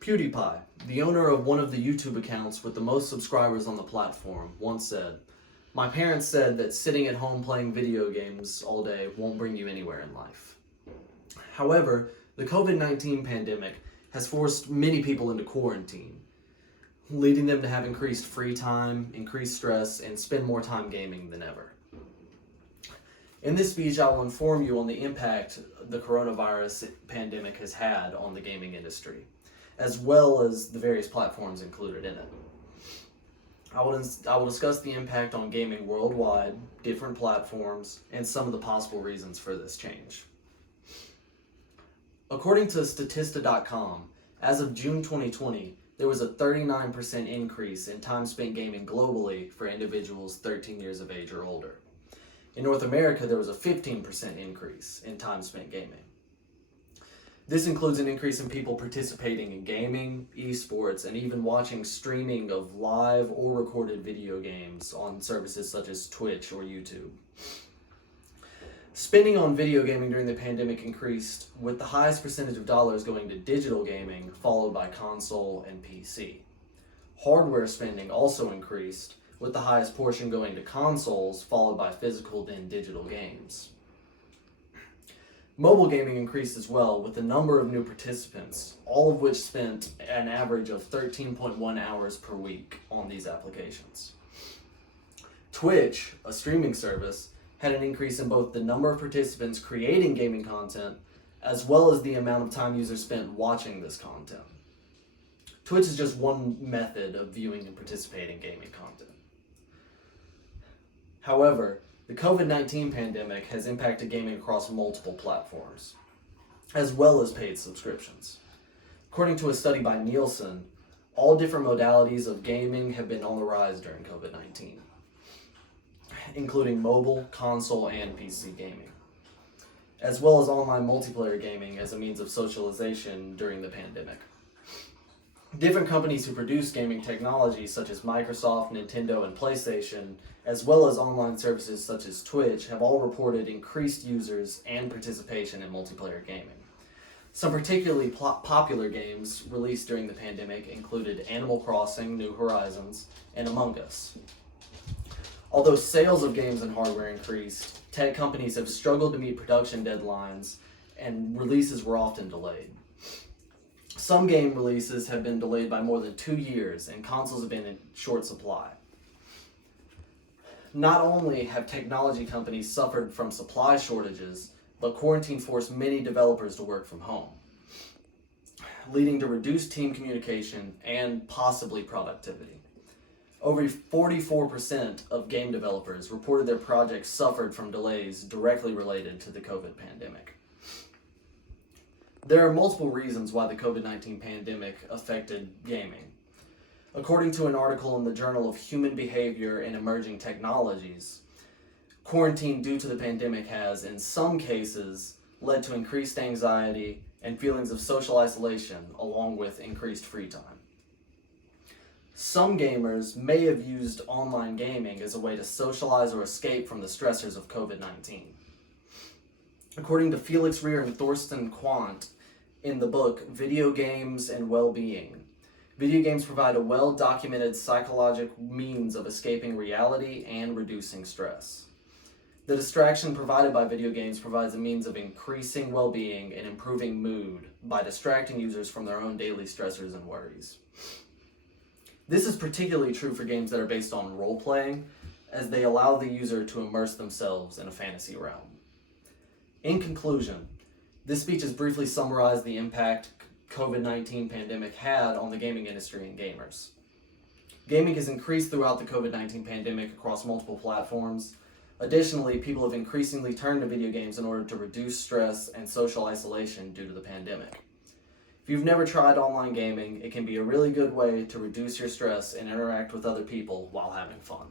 PewDiePie, the owner of one of the YouTube accounts with the most subscribers on the platform, once said, "My parents said that sitting at home playing video games all day won't bring you anywhere in life." However, the COVID-19 pandemic has forced many people into quarantine, leading them to have increased free time, increased stress, and spend more time gaming than ever. In this speech, I will inform you on the impact the coronavirus pandemic has had on the gaming industry, as well as the various platforms included in it. I will discuss the impact on gaming worldwide, different platforms, and some of the possible reasons for this change. According to Statista.com, as of June 2020, there was a 39% increase in time spent gaming globally for individuals 13 years of age or older. In North America, there was a 15% increase in time spent gaming. This includes an increase in people participating in gaming, esports, and even watching streaming of live or recorded video games on services such as Twitch or YouTube. Spending on video gaming during the pandemic increased, with the highest percentage of dollars going to digital gaming, followed by console and PC. Hardware spending also increased, with the highest portion going to consoles, followed by physical then digital games. Mobile gaming increased as well, with the number of new participants, all of which spent an average of 13.1 hours per week on these applications. Twitch, a streaming service, had an increase in both the number of participants creating gaming content, as well as the amount of time users spent watching this content. Twitch is just one method of viewing and participating in gaming content. However, the COVID-19 pandemic has impacted gaming across multiple platforms, as well as paid subscriptions. According to a study by Nielsen, all different modalities of gaming have been on the rise during COVID-19, including mobile, console, and PC gaming, as well as online multiplayer gaming as a means of socialization during the pandemic. Different companies who produce gaming technology, such as Microsoft, Nintendo, and PlayStation, as well as online services such as Twitch, have all reported increased users and participation in multiplayer gaming. Some particularly popular games released during the pandemic included Animal Crossing, New Horizons, and Among Us. Although sales of games and hardware increased, tech companies have struggled to meet production deadlines, and releases were often delayed. Some game releases have been delayed by more than 2 years, and consoles have been in short supply. Not only have technology companies suffered from supply shortages, but quarantine forced many developers to work from home, leading to reduced team communication and possibly productivity. Over 44% of game developers reported their projects suffered from delays directly related to the COVID pandemic. There are multiple reasons why the COVID-19 pandemic affected gaming. According to an article in the Journal of Human Behavior and Emerging Technologies, quarantine due to the pandemic has, in some cases, led to increased anxiety and feelings of social isolation, along with increased free time. Some gamers may have used online gaming as a way to socialize or escape from the stressors of COVID-19. According to Felix Rear and Thorsten Quandt, in the book Video Games and Well-Being, video games provide a well-documented psychological means of escaping reality and reducing stress. The distraction provided by video games provides a means of increasing well-being and improving mood by distracting users from their own daily stressors and worries. This is particularly true for games that are based on role-playing, as they allow the user to immerse themselves in a fantasy realm. In conclusion, this speech has briefly summarized the impact COVID-19 pandemic had on the gaming industry and gamers. Gaming has increased throughout the COVID-19 pandemic across multiple platforms. Additionally, people have increasingly turned to video games in order to reduce stress and social isolation due to the pandemic. If you've never tried online gaming, it can be a really good way to reduce your stress and interact with other people while having fun.